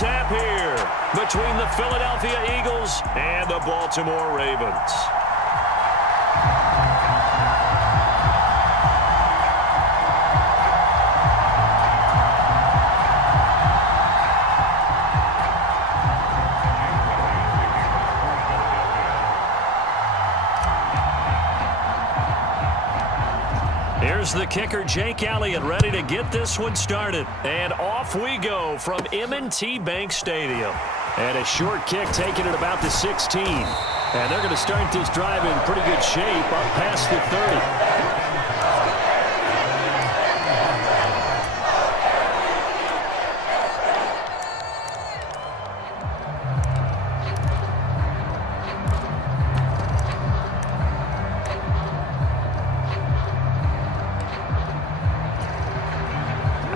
tap here between the Philadelphia Eagles and the Baltimore Ravens. Here's the kicker, Jake Elliott, ready to get this one started. And off we go from M&T Bank Stadium. And a short kick taken at about the 16. And they're going to start this drive in pretty good shape up past the 30.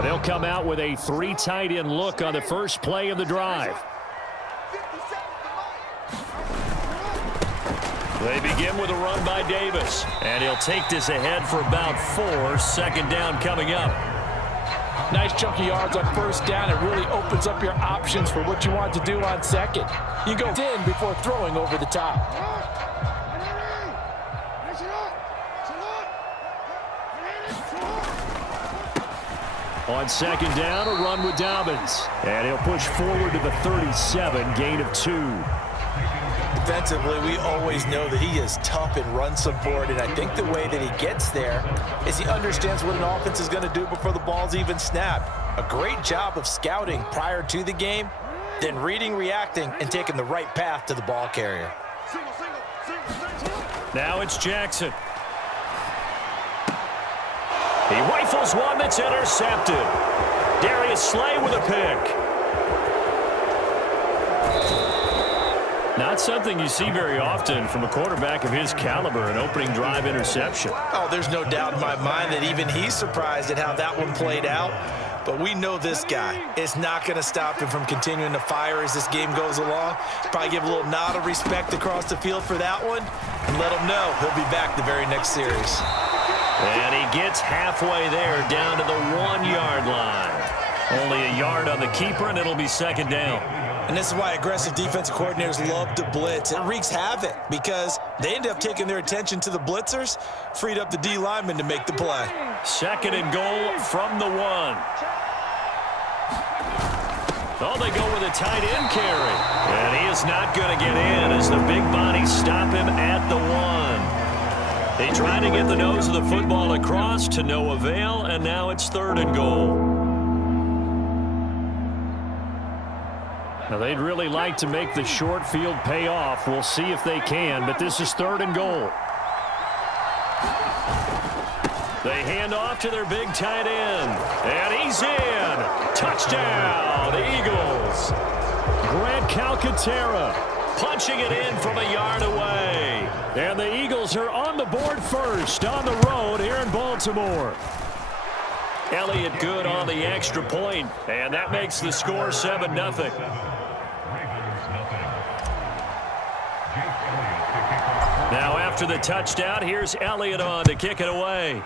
They'll come out with a 3 tight end look on the first play of the drive. They begin with a run by Davis. And he'll take this ahead for about 4. Second down coming up. Nice chunky yards on first down. It really opens up your options for what you want to do on second. You go in before throwing over the top. On second down, a run with Dobbins. And he'll push forward to the 37, gain of 2. Defensively, we always know that he is tough in run support, and I think the way that he gets there is he understands what an offense is going to do before the ball's even snapped. A great job of scouting prior to the game, then reading, reacting, and taking the right path to the ball carrier. Now it's Jackson. He rifles one that's intercepted. Darius Slay with a pick. Not something you see very often from a quarterback of his caliber, an opening drive interception. Oh, there's no doubt in my mind that even he's surprised at how that one played out. But we know this guy is not going to stop him from continuing to fire as this game goes along. Probably give a little nod of respect across the field for that one and let him know he'll be back the very next series. And he gets halfway there down to the 1-yard line. Only a yard on the keeper, and it'll be second down. And this is why aggressive defensive coordinators love to blitz. It wreaks havoc because they end up taking their attention to the blitzers, freed up the D lineman to make the play. Second and goal from the 1. Oh, they go with a tight end carry. And he is not going to get in as the big bodies stop him at the 1. They try to get the nose of the football across to no avail, and now it's third and goal. Now, they'd really like to make the short field pay off. We'll see if they can, but this is third and goal. They hand off to their big tight end, and he's in. Touchdown, Eagles. Grant Calcaterra punching it in from a yard away. And the Eagles are on the board first on the road here in Baltimore. Elliott good on the extra point, and that makes the score 7-0. Now after the touchdown, here's Elliott on to kick it away.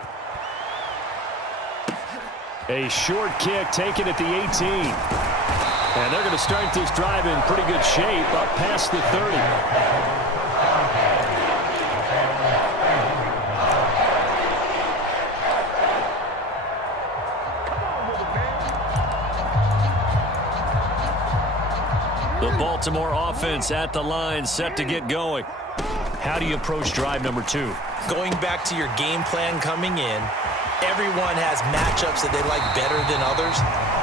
A short kick taken at the 18. And they're going to start this drive in pretty good shape up past the 30. The Baltimore offense at the line, set to get going. How do you approach drive number 2? Going back to your game plan coming in, everyone has matchups that they like better than others.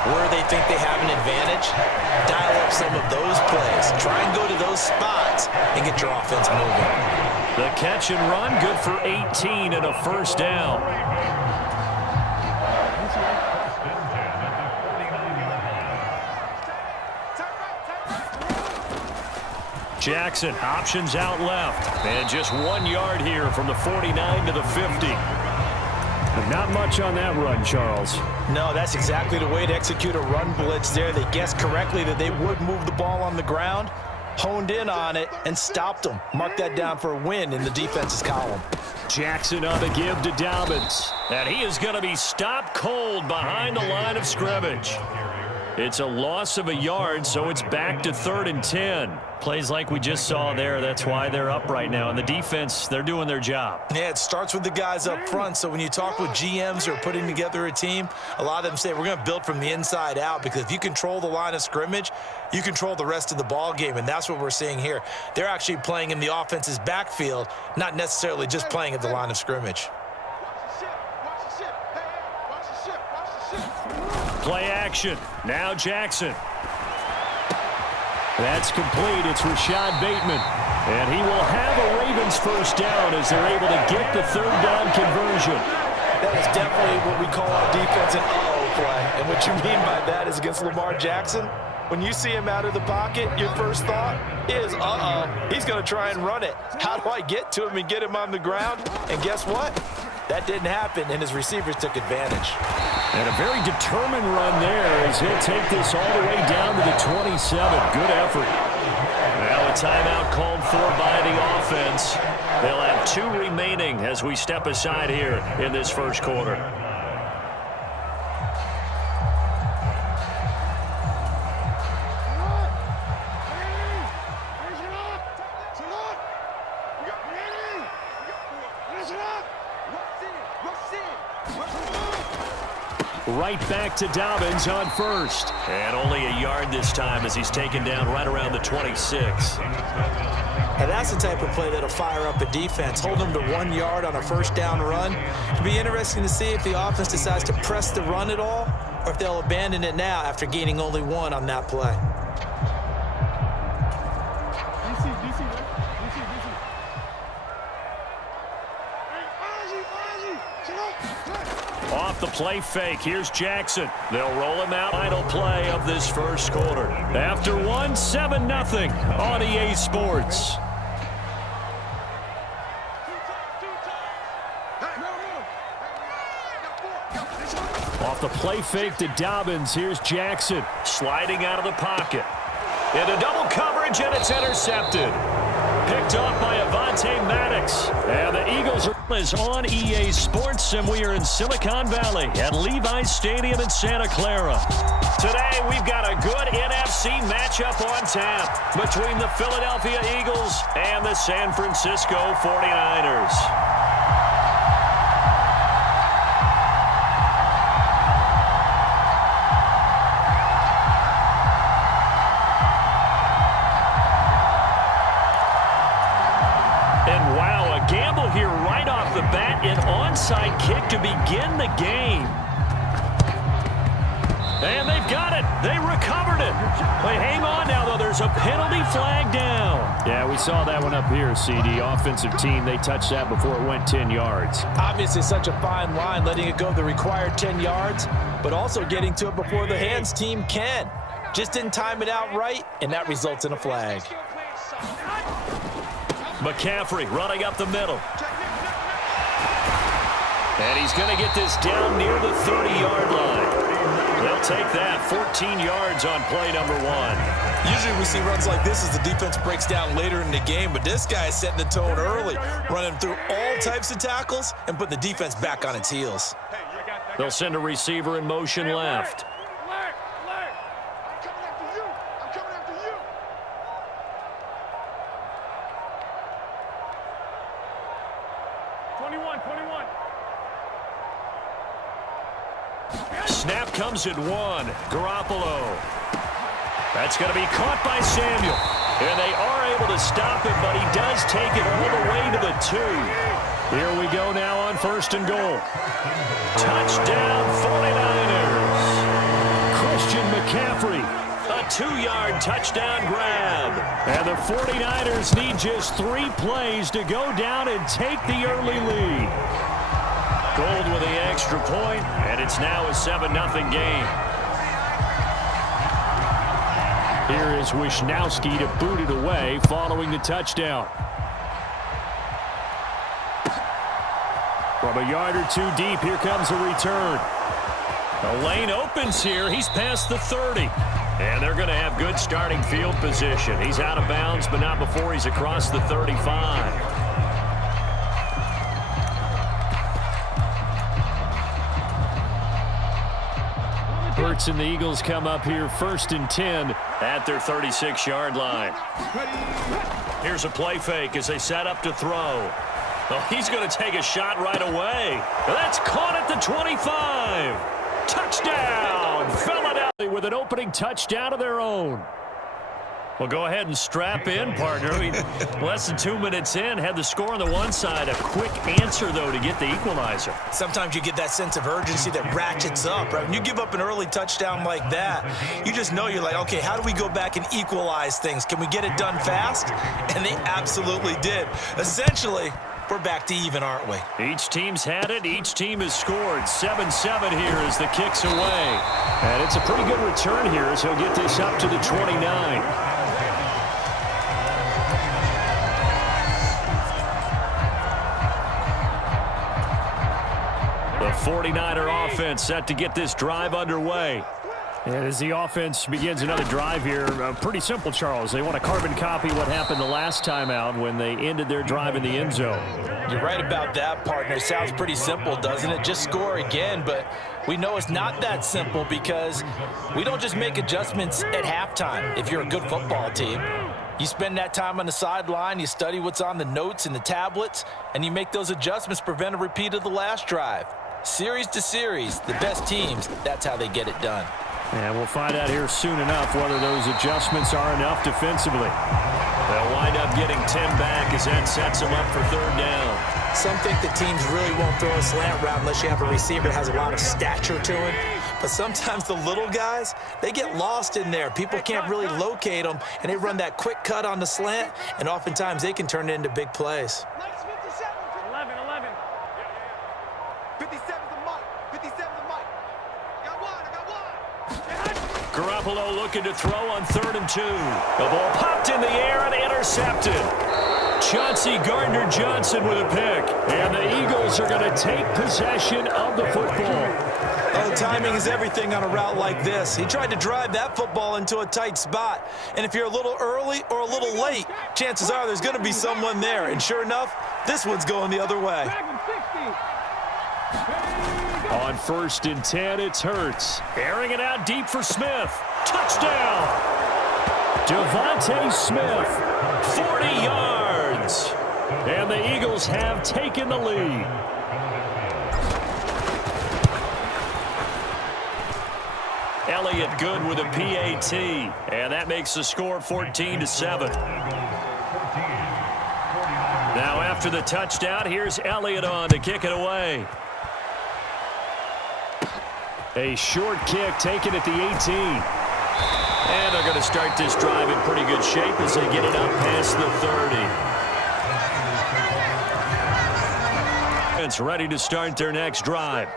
Where they think they have an advantage, dial up some of those plays. Try and go to those spots and get your offense moving. The catch and run, good for 18 and a first down. Jackson options out left. And just 1 yard here from the 49 to the 50. Not much on that run, Charles. No, that's exactly the way to execute a run blitz there. They guessed correctly that they would move the ball on the ground, honed in on it, and stopped them. Mark that down for a win in the defense's column. Jackson on the give to Dobbins. And he is going to be stopped cold behind the line of scrimmage. It's a loss of a yard, so it's back to 3rd and 10. Plays like we just saw there. That's why they're up right now. And the defense, they're doing their job. Yeah, it starts with the guys up front. So when you talk with GMs who are putting together a team, a lot of them say we're going to build from the inside out, because if you control the line of scrimmage, you control the rest of the ball game, and that's what we're seeing here. They're actually playing in the offense's backfield, not necessarily just playing at the line of scrimmage. Play action. Now Jackson. That's complete. It's Rashad Bateman. And he will have a Ravens first down as they're able to get the 3rd down conversion. That is definitely what we call our defense an uh-oh play. And what you mean by that is against Lamar Jackson, when you see him out of the pocket, your first thought is, he's going to try and run it. How do I get to him and get him on the ground? And guess what? That didn't happen, and his receivers took advantage. And a very determined run there as he'll take this all the way down to the 27. Good effort. Now a timeout called for by the offense. They'll have 2 remaining as we step aside here in this first quarter. Right back to Dobbins on first. And only a yard this time as he's taken down right around the 26. And that's the type of play that'll fire up a defense. Hold them to 1 yard on a first down run. It'll be interesting to see if the offense decides to press the run at all, or if they'll abandon it now after gaining only 1 on that play. Off the play fake, here's Jackson. They'll roll him out. Final play of this first quarter. After 1, 7-0 on EA Sports. Off the play fake to Dobbins, here's Jackson. Sliding out of the pocket. Into double coverage, and it's intercepted. Picked off by Avonte Maddox. And the Eagles are on EA Sports, and we are in Silicon Valley at Levi's Stadium in Santa Clara. Today, we've got a good NFC matchup on tap between the Philadelphia Eagles and the San Francisco 49ers. An onside kick to begin the game. And they've got it. They recovered it. They hang on now, though. There's a penalty flag down. Yeah, we saw that one up here, CD. Offensive team, they touched that before it went 10 yards. Obviously such a fine line, letting it go the required 10 yards, but also getting to it before the hands team can. Just didn't time it out right, and that results in a flag. McCaffrey running up the middle. And he's going to get this down near the 30-yard line. They'll take that 14 yards on play number 1. Usually we see runs like this as the defense breaks down later in the game, but this guy is setting the tone early, running through all types of tackles and putting the defense back on its heels. They'll send a receiver in motion left. Snap comes at 1. Garoppolo. That's going to be caught by Samuel. And they are able to stop him, but he does take it all the way to the 2. Here we go now on 1st and goal. Touchdown 49ers. Christian McCaffrey. A 2-yard touchdown grab. And the 49ers need just 3 plays to go down and take the early lead. Gold with the extra point, and it's now a 7-0 game. Here is Wisnowski to boot it away following the touchdown. From a yard or 2 deep, here comes a return. The lane opens here. He's past the 30. And they're going to have good starting field position. He's out of bounds, but not before he's across the 35. hurts, and the Eagles come up here 1st and 10 at their 36-yard line. Here's a play fake as they set up to throw. Oh, he's going to take a shot right away. That's caught at the 25. Touchdown, Philadelphia, with an opening touchdown of their own. Well, go ahead and strap in, partner. Less than 2 minutes in, had the score on the one side. A quick answer, though, to get the equalizer. Sometimes you get that sense of urgency that ratchets up, right? When you give up an early touchdown like that, you just know you're like, okay, how do we go back and equalize things? Can we get it done fast? And they absolutely did. Essentially, we're back to even, aren't we? Each team's had it. Each team has scored. 7-7 here as the kick's away. And it's a pretty good return here as he'll get this up to the 29. The 49er offense set to get this drive underway. And as the offense begins another drive here, pretty simple, Charles. They want to carbon copy what happened the last time out when they ended their drive in the end zone. You're right about that, partner. Sounds pretty simple, doesn't it? Just score again, but we know it's not that simple because we don't just make adjustments at halftime if you're a good football team. You spend that time on the sideline, you study what's on the notes and the tablets, and you make those adjustments to prevent a repeat of the last drive. Series to series, the best teams, that's how they get it done. And we'll find out here soon enough whether those adjustments are enough defensively. They'll wind up getting 10 back as that sets them up for 3rd down. Some think the teams really won't throw a slant route unless you have a receiver that has a lot of stature to him. But sometimes the little guys, they get lost in there. People can't really locate them, and they run that quick cut on the slant, and oftentimes they can turn it into big plays. 11. 57's the mark. 57's the mark. I got one. Garoppolo looking to throw on 3rd and 2. The ball popped in the air and intercepted. Chauncey Gardner-Johnson with a pick. And the Eagles are going to take possession of the football. Oh, timing is everything on a route like this. He tried to drive that football into a tight spot. And if you're a little early or a little late, chances are there's going to be someone there. And sure enough, this one's going the other way. On 1st and 10, it's Hurts. Airing it out deep for Smith. Touchdown! Devontae Smith, 40 yards. And the Eagles have taken the lead. Elliott good with a PAT. And that makes the score 14-7. Now after the touchdown, here's Elliott on to kick it away. A short kick taken at the 18. And they're going to start this drive in pretty good shape as they get it up past the 30. It's ready to start their next drive.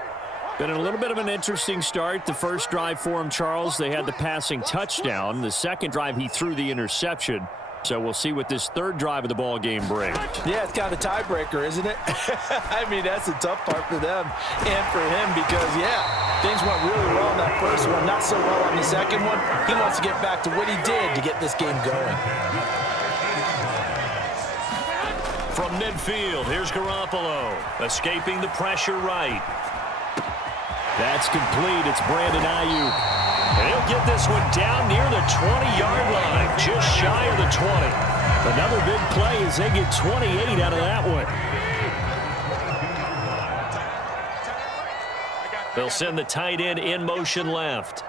Been a little bit of an interesting start. The first drive for him, Charles, they had the passing touchdown. The second drive, he threw the interception. So we'll see what this 3rd drive of the ball game brings. Yeah, it's kind of a tiebreaker, isn't it? I mean, that's the tough part for them and for him because, yeah, things went really well in that first one, not so well on the second one. He wants to get back to what he did to get this game going. From midfield, here's Garoppolo, escaping the pressure right. That's complete. It's Brandon Ayuk. And he'll get this one down near the 20-yard line, just shy of the 20. Another big play as they get 28 out of that one. They'll send the tight end in motion left.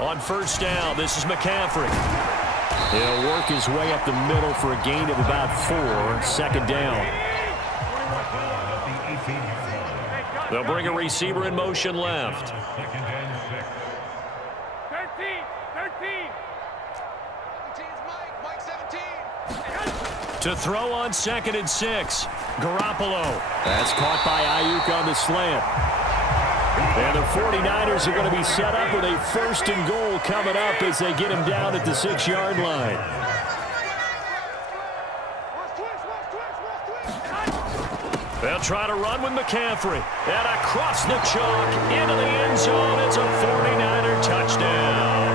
On 1st down, this is McCaffrey. He'll work his way up the middle for a gain of about 4. 2nd down. They'll bring a receiver in motion left. 13. Mike 17. To throw on 2nd and 6. Garoppolo. That's caught by Ayuk on the slant. And the 49ers are going to be set up with a 1st and goal coming up as they get him down at the 6-yard line. They'll try to run with McCaffrey. And across the chalk into the end zone. It's a 49er touchdown.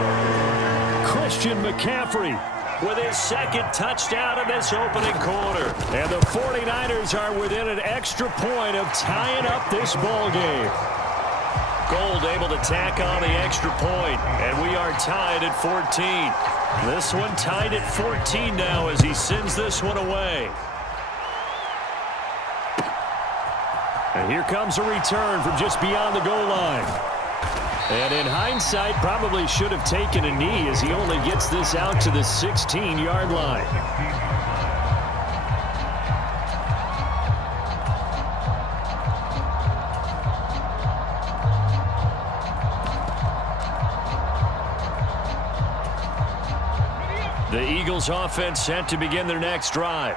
Christian McCaffrey with his 2nd touchdown in this opening quarter. And the 49ers are within an extra point of tying up this ball game. Gold able to tack on the extra point, and we are tied at 14. This one tied at 14 now as he sends this one away. And here comes a return from just beyond the goal line. And in hindsight, probably should have taken a knee as he only gets this out to the 16-yard line. The Eagles offense set to begin their next drive.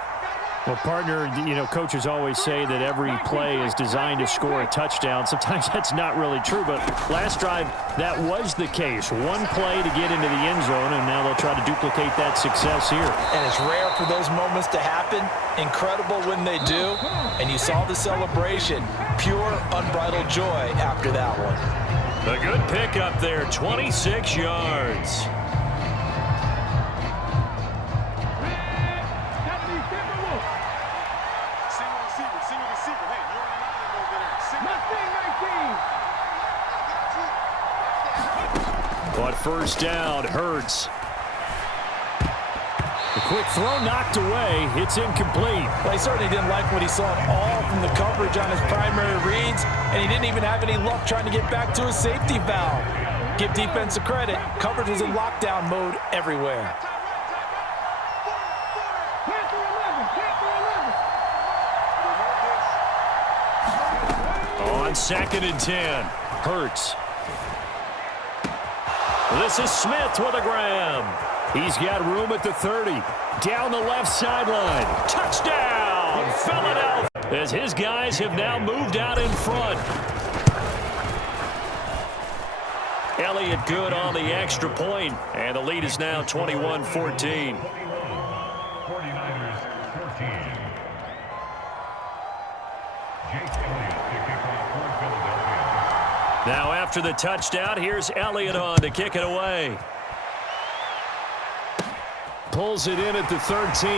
Well, partner, coaches always say that every play is designed to score a touchdown. Sometimes that's not really true, but last drive, that was the case. One play to get into the end zone, and now they'll try to duplicate that success here. And it's rare for those moments to happen. Incredible when they do. And you saw the celebration. Pure, unbridled joy after that one. A good pickup there, 26 yards. But first down, Hurts. The quick throw knocked away. It's incomplete. Well, he certainly didn't like what he saw at all from the coverage on his primary reads, and he didn't even have any luck trying to get back to his safety valve. Give defense a credit. Coverage was in lockdown mode everywhere. On 2nd and 10, Hurts. This is Smith with a grab. He's got room at the 30. Down the left sideline. Touchdown, Philadelphia. As his guys have now moved out in front. Elliott good on the extra point, and the lead is now 21-14. Now after the touchdown, here's Elliott on to kick it away. Pulls it in at the 13.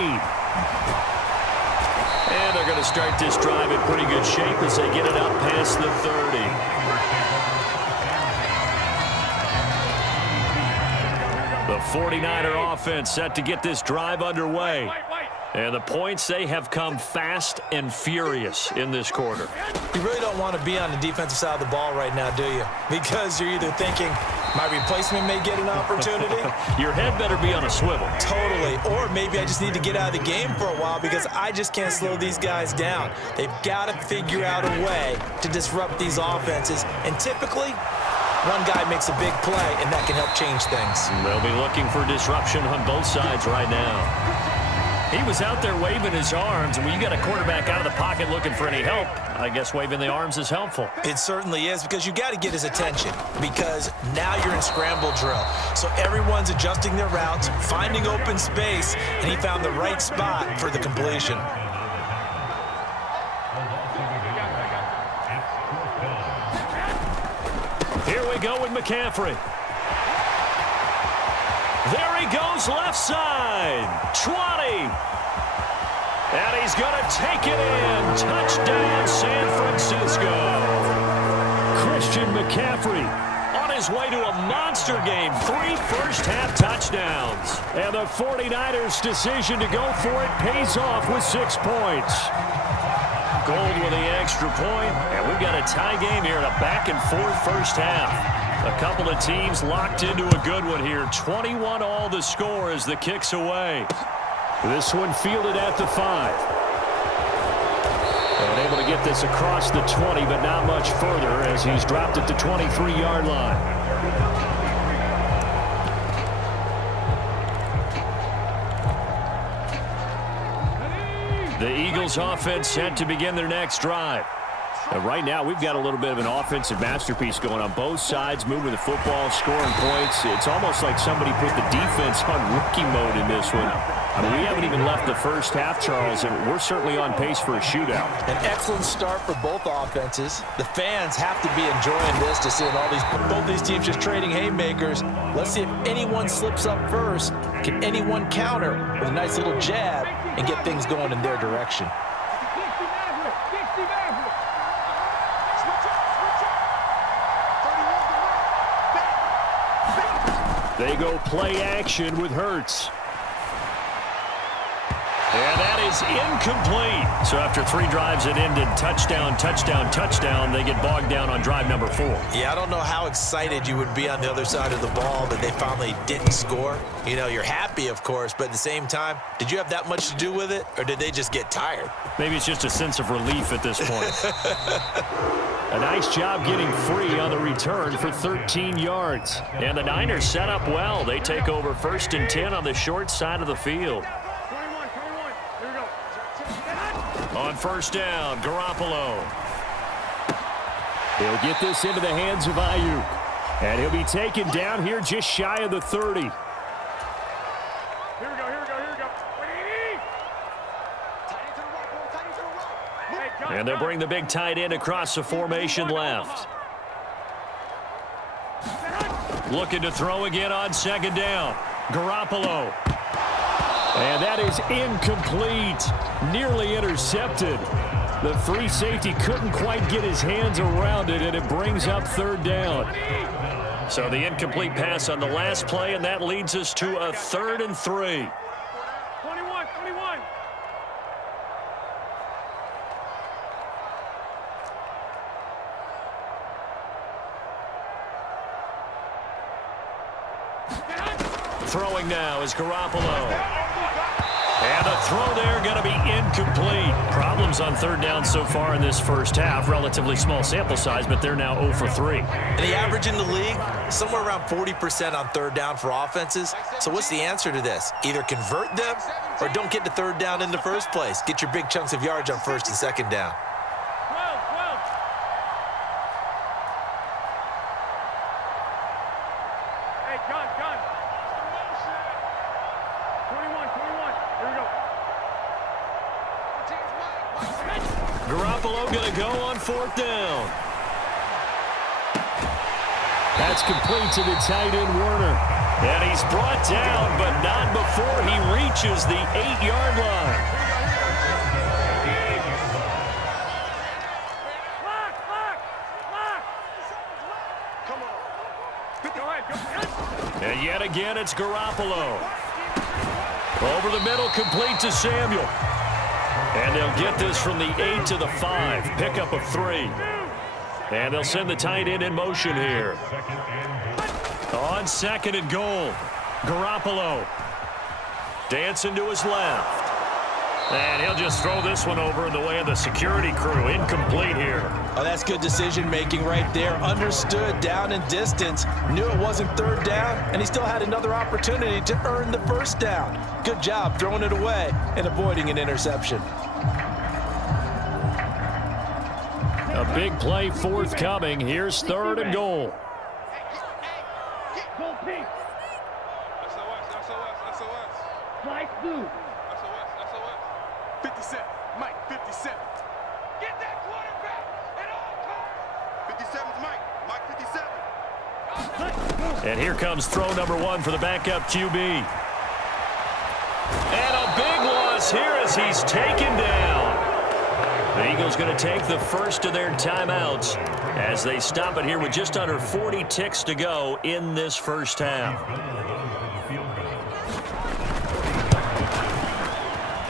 And they're going to start this drive in pretty good shape as they get it up past the 30. The 49er offense set to get this drive underway. And the points, they have come fast and furious in this quarter. You really don't want to be on the defensive side of the ball right now, do you? Because you're either thinking, my replacement may get an opportunity. Your head better be on a swivel. Totally. Or maybe I just need to get out of the game for a while because I just can't slow these guys down. They've got to figure out a way to disrupt these offenses. And typically, one guy makes a big play, and that can help change things. They'll be looking for disruption on both sides right now. He was out there waving his arms, and when you got a quarterback out of the pocket looking for any help, I guess waving the arms is helpful. It certainly is, because you got to get his attention, because now you're in scramble drill. So everyone's adjusting their routes, finding open space, and he found the right spot for the completion. Here we go with McCaffrey. There he goes, left side, 20. And he's going to take it in. Touchdown, San Francisco. Christian McCaffrey on his way to a monster game. 3 first-half touchdowns. And the 49ers' decision to go for it pays off with 6 points. Gold with the extra point, and we've got a tie game here in a back-and-forth first half. A couple of teams locked into a good one here. 21-all the score as the kick's away. This one fielded at the 5. And able to get this across the 20, but not much further as he's dropped at the 23-yard line. The Eagles offense set to begin their next drive. Right now, we've got a little bit of an offensive masterpiece going on both sides, moving the football, scoring points. It's almost like somebody put the defense on rookie mode in this one. I mean, we haven't even left the first half, Charles, and we're certainly on pace for a shootout. An excellent start for both offenses. The fans have to be enjoying this, to see both these teams just trading haymakers. Let's see if anyone slips up first. Can anyone counter with a nice little jab and get things going in their direction? They go play action with Hurts. And that is incomplete. So after 3 drives that ended touchdown, touchdown, touchdown, they get bogged down on drive number 4. Yeah, I don't know how excited you would be on the other side of the ball that they finally didn't score. You know, you're happy, of course, but at the same time, did you have that much to do with it, or did they just get tired? Maybe it's just a sense of relief at this point. A nice job getting free on the return for 13 yards. And the Niners set up well. They take over 1st and 10 on the short side of the field. On 1st down, Garoppolo. He'll get this into the hands of Ayuk. And he'll be taken down here just shy of the 30. Here we go. And they'll bring the big tight end across the formation left. Looking to throw again on 2nd down. Garoppolo. And that is incomplete. Nearly intercepted. The free safety couldn't quite get his hands around it, and it brings up 3rd down. So the incomplete pass on the last play, and that leads us to a 3rd and 3. 21. Throwing now is Garoppolo. And the throw there going to be incomplete. Problems on 3rd down so far in this first half. Relatively small sample size, but they're now 0 for 3. And the average in the league, somewhere around 40% on 3rd down for offenses. So what's the answer to this? Either convert them or don't get to 3rd down in the first place. Get your big chunks of yards on 1st and 2nd down. 12. Hey, gun. 21. Here we go. Garoppolo going to go on 4th down. That's complete to the tight end, Werner. And he's brought down, but not before he reaches the 8-yard line. Come on. Go ahead. And yet again, it's Garoppolo. Over the middle, complete to Samuel. And they'll get this from the 8 to the 5. Pickup of 3. And they'll send the tight end in motion here. On 2nd and goal, Garoppolo. Dancing to his left. And he'll just throw this one over in the way of the security crew. Incomplete here. Oh, that's good decision-making right there. Understood down and distance. Knew it wasn't 3rd down, and he still had another opportunity to earn the 1st down. Good job throwing it away and avoiding an interception. A big play forthcoming. Here's 3rd and goal. Goal pink. SOS. Flight blue. SOS. 57. Mike, 57. Get that quarterback at all costs. 57's Mike. Mike 57. And here comes throw number 1 for the backup QB. And a big loss here as he's taken down. The Eagles going to take the first of their timeouts as they stop it here with just under 40 ticks to go in this first half.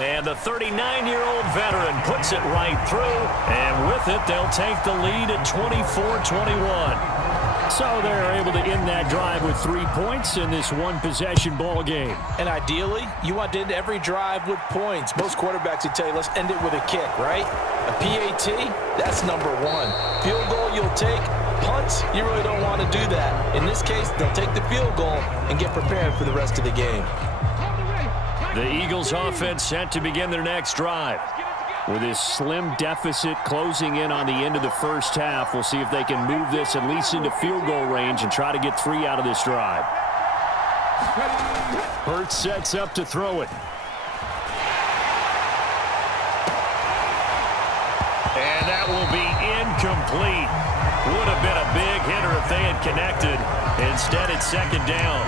And the 39-year-old veteran puts it right through, and with it, they'll take the lead at 24-21. So they're able to end that drive with 3 points in this one-possession ball game. And ideally, you want to end every drive with points. Most quarterbacks would tell you, let's end it with a kick, right? A PAT, that's number 1. Field goal you'll take. Punts, you really don't want to do that. In this case, they'll take the field goal and get prepared for the rest of the game. The Eagles offense set to begin their next drive. With this slim deficit closing in on the end of the first half, we'll see if they can move this at least into field goal range and try to get 3 out of this drive. Hurts sets up to throw it. And that will be incomplete. Would have been a big hitter if they had connected. Instead, it's 2nd down.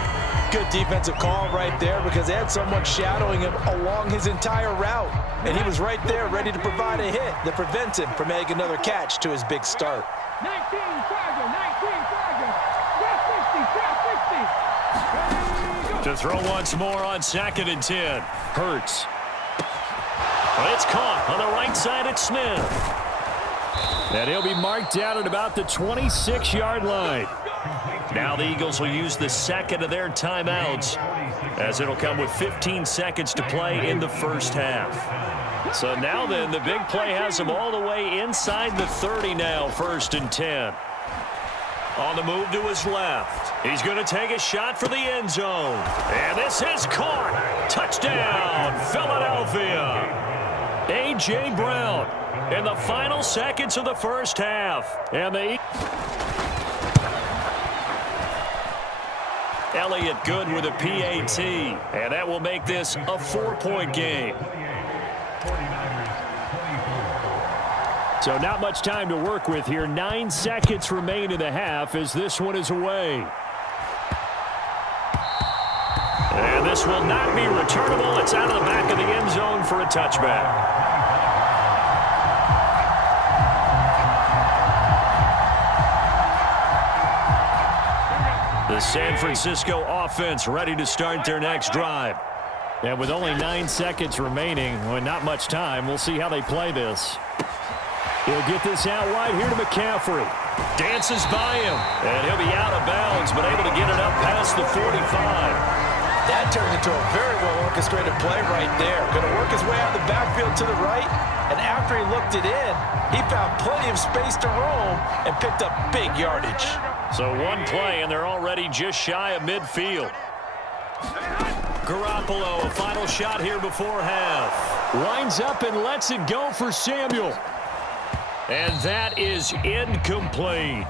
Good defensive call right there because they had someone shadowing him along his entire route. And he was right there ready to provide a hit that prevents him from making another catch to his big start. 19 target. 19 target. 360. To throw once more on 2nd and 10. Hurts. Well, it's caught on the right side at Smith. And he'll be marked down at about the 26-yard line. Now the Eagles will use the second of their timeouts, as it'll come with 15 seconds to play in the first half. So now then, the big play has them all the way inside the 30 now, 1st and 10. On the move to his left. He's going to take a shot for the end zone. And this is caught. Touchdown, Philadelphia. A.J. Brown in the final seconds of the first half. And the Elliott good with a PAT. And that will make this a 4-point game. So not much time to work with here. 9 seconds remain in the half as this one is away. And this will not be returnable. It's out of the back of the end zone for a touchback. The San Francisco offense ready to start their next drive. And with only 9 seconds remaining, well, not much time, we'll see how they play this. He'll get this out wide here to McCaffrey. Dances by him, and he'll be out of bounds, but able to get it up past the 45. That turned into a very well-orchestrated play right there. Going to work his way out of the backfield to the right, and after he looked it in, he found plenty of space to roam and picked up big yardage. So one play, and they're already just shy of midfield. Garoppolo, a final shot here before half. Winds up and lets it go for Samuel. And that is incomplete.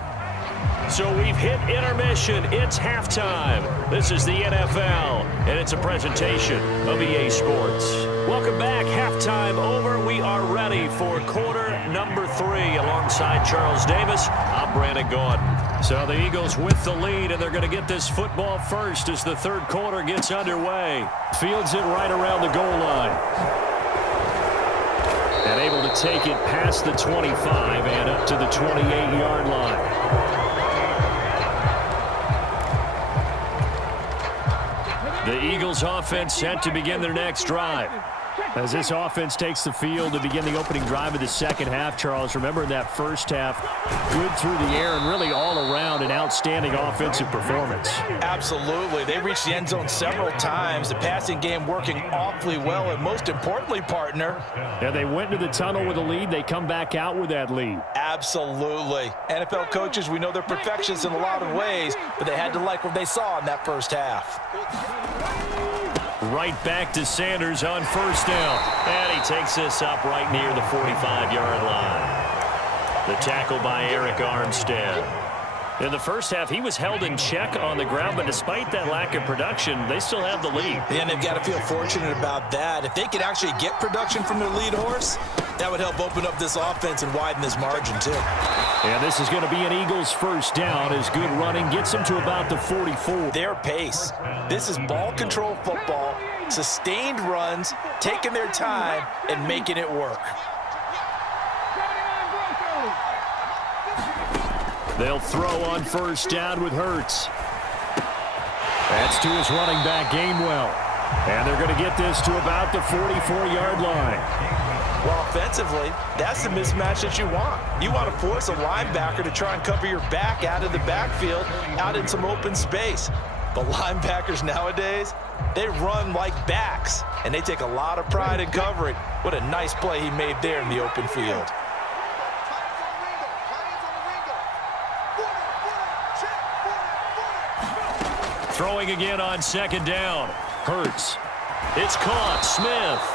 So we've hit intermission. It's halftime. This is the NFL, and it's a presentation of EA Sports. Welcome back. Halftime over. We are ready for quarter number 3. Alongside Charles Davis, I'm Brandon Gordon. So the Eagles with the lead, and they're going to get this football first as the third quarter gets underway. Fields it right around the goal line. And able to take it past the 25 and up to the 28-yard line. The Eagles offense set to begin their next drive. As this offense takes the field to begin the opening drive of the second half, Charles, remember in that first half, good through the air and really all around an outstanding offensive performance. Absolutely. They reached the end zone several times. The passing game working awfully well, and most importantly, partner. And they went to the tunnel with a lead. They come back out with that lead. Absolutely. NFL coaches, we know they're perfectionists in a lot of ways, but they had to like what they saw in that first half. Right back to Sanders on first down. And he takes this up right near the 45-yard line. The tackle by Eric Armstead. In the first half, he was held in check on the ground, but despite that lack of production, they still have the lead. And they've got to feel fortunate about that. If they could actually get production from their lead horse, that would help open up this offense and widen this margin, too. And this is going to be an Eagles first down as good running gets them to about the 44. Their pace. This is ball control football, sustained runs, taking their time, and making it work. They'll throw on first down with Hurts. That's to his running back, Gainwell. And they're going to get this to about the 44-yard line. Well, offensively, that's the mismatch that you want. You want to force a linebacker to try and cover your back out of the backfield, out in some open space. But linebackers nowadays, they run like backs, and they take a lot of pride in covering. What a nice play he made there in the open field. Throwing again on second down. Hurts. It's caught. Smith.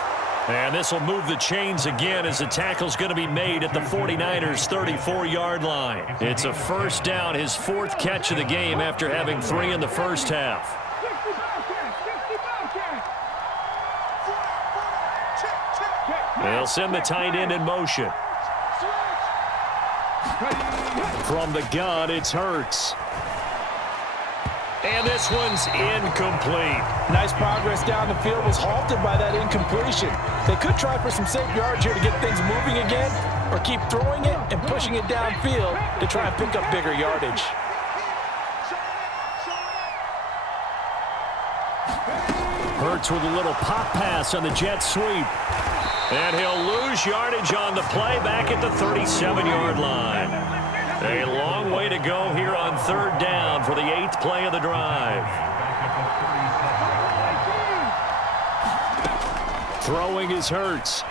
And this will move the chains again as the tackle's going to be made at the 49ers' 34-yard line. It's a first down, his 4th catch of the game after having 3 in the first half. They'll send the tight end in motion. From the gun, it's Hurts. And this one's incomplete. Nice progress down the field, was halted by that incompletion. They could try for some safe yards here to get things moving again, or keep throwing it and pushing it downfield to try and pick up bigger yardage. Hurts with a little pop pass on the jet sweep. And he'll lose yardage on the play back at the 37-yard line. A long way to go here on third down for the 8th play of the drive. Throwing is Hurts.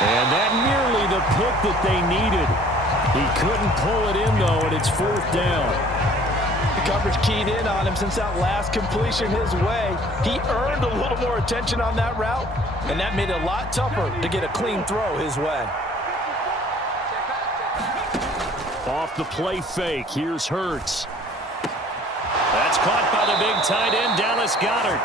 And that nearly the pick that they needed. He couldn't pull it in, though, and it's 4th down. The coverage keyed in on him since that last completion his way. He earned a little more attention on that route, and that made it a lot tougher to get a clean throw his way. Off the play fake, here's Hurts. That's caught by the big tight end, Dallas Goedert.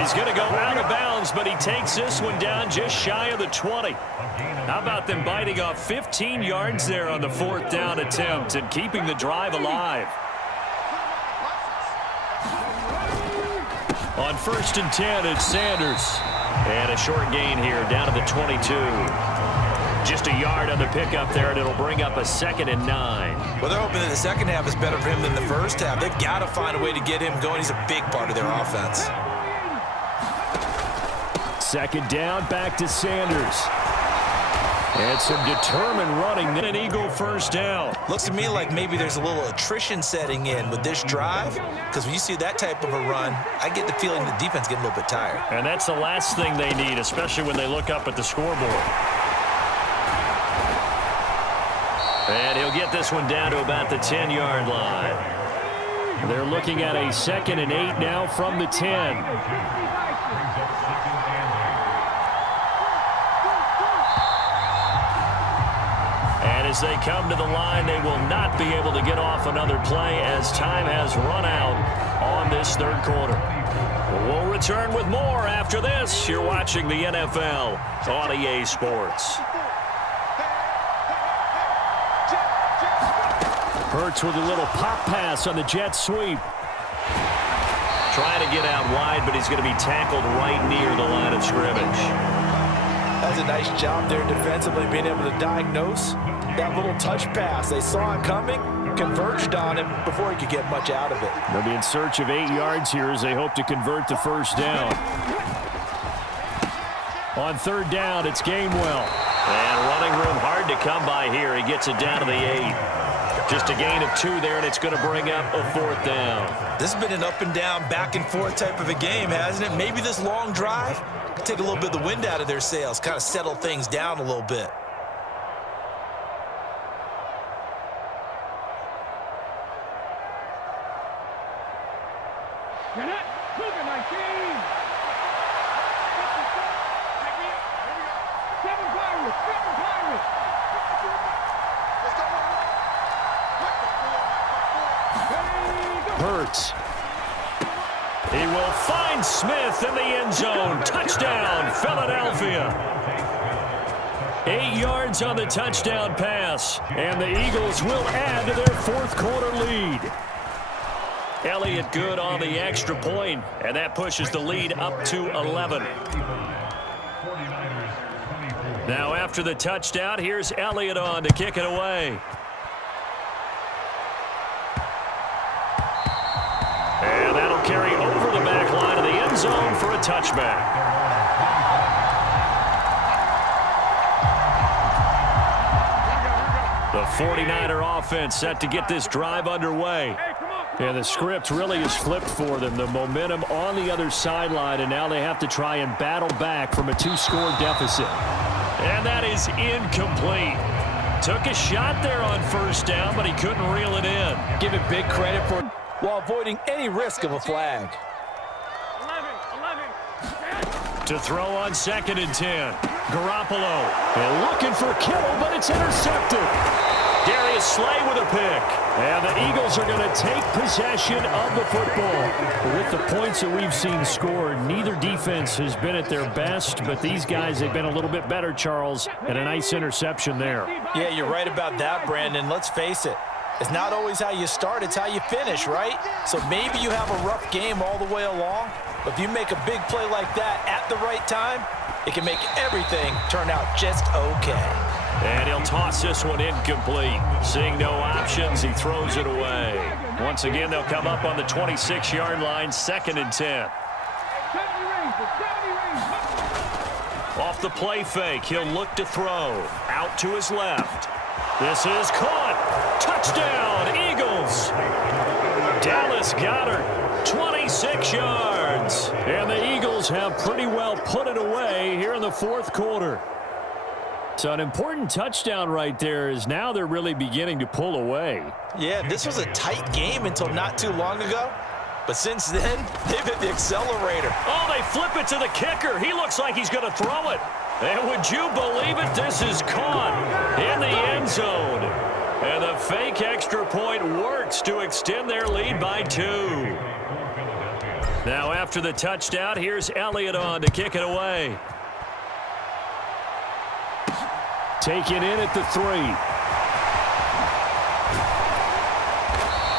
He's going to go out of bounds, but he takes this one down just shy of the 20. How about them biting off 15 yards there on the 4th down attempt and keeping the drive alive? On 1st and 10, it's Sanders. And a short gain here down to the 22. Just a yard on the pickup there, and it'll bring up a 2nd and 9. Well, they're hoping that the second half is better for him than the first half. They've got to find a way to get him going. He's a big part of their offense. 2nd down, back to Sanders. And some determined running. Then an Eagle 1st down. Looks to me like maybe there's a little attrition setting in with this drive, because when you see that type of a run, I get the feeling the defense getting a little bit tired. And that's the last thing they need, especially when they look up at the scoreboard. And he'll get this one down to about the 10-yard line. They're looking at a 2nd and 8 now from the 10. As they come to the line, they will not be able to get off another play as time has run out on this 3rd quarter. We'll return with more after this. You're watching the NFL on EA Sports. Hurts with a little pop pass on the jet sweep. Trying to get out wide, but he's going to be tackled right near the line of scrimmage. That's a nice job there defensively, being able to diagnose that little touch pass. They saw it coming, converged on him before he could get much out of it. They'll be in search of 8 yards here as they hope to convert the 1st down. On 3rd down, it's Gainwell. And running room hard to come by here. He gets it down to the 8. Just a gain of 2 there, and it's going to bring up a 4th down. This has been an up and down, back and forth type of a game, hasn't it? Maybe this long drive could take a little bit of the wind out of their sails, kind of settle things down a little bit. Hurts. He will find Smith in the end zone. Touchdown, Philadelphia. 8 yards on the touchdown pass. And the Eagles will add to their 4th quarter lead. Elliott good on the extra point, and that pushes the lead up to 11. Now after the touchdown, here's Elliott on to kick it away. And that'll carry over the back line of the end zone for a touchback. The 49er offense set to get this drive underway. Yeah, the script really is flipped for them. The momentum on the other sideline, and now they have to try and battle back from a 2-score deficit. And that is incomplete. Took a shot there on 1st down, but he couldn't reel it in. Give it big credit for while avoiding any risk of a flag. 11. To throw on 2nd and 10. Garoppolo. And looking for Kittle, but it's intercepted. Darius Slay with a pick. And the Eagles are going to take possession of the football. With the points that we've seen scored, neither defense has been at their best, but these guys have been a little bit better, Charles, and a nice interception there. Yeah, you're right about that, Brandon. Let's face it. It's not always how you start, it's how you finish, right? So maybe you have a rough game all the way along, but if you make a big play like that at the right time, it can make everything turn out just okay. And he'll toss this one incomplete. Seeing no options, he throws it away. Once again, they'll come up on the 26-yard line, 2nd and 10. Off the play fake, he'll look to throw. Out to his left. This is caught. Touchdown, Eagles. Dallas Goedert, 26 yards. And the Eagles have pretty well put it away here in the 4th quarter. So an important touchdown right there is now they're really beginning to pull away. Yeah, this was a tight game until not too long ago. But since then, they've hit the accelerator. Oh, they flip it to the kicker. He looks like he's going to throw it. And would you believe it? This is caught in the end zone. And the fake extra point works to extend their lead by 2. Now after the touchdown, here's Elliott on to kick it away. Taken in at the 3.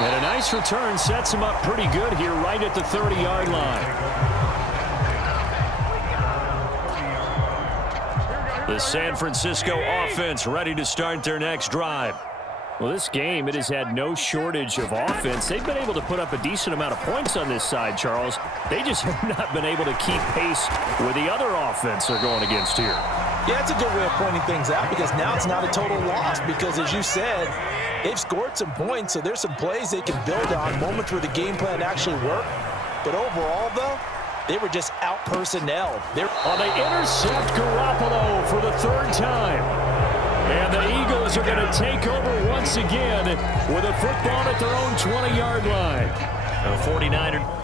And a nice return sets him up pretty good here right at the 30-yard line. The San Francisco offense ready to start their next drive. Well, this game, it has had no shortage of offense. They've been able to put up a decent amount of points on this side, Charles. They just have not been able to keep pace with the other offense they're going against here. Yeah, it's a good way of pointing things out because now it's not a total loss because, as you said, they've scored some points, so there's some plays they can build on, moments where the game plan actually worked. But overall, though, they were just out-personnel. Well, they intercept Garoppolo for the 3rd time. And the Eagles are going to take over once again with a football at their own 20-yard line. 49er.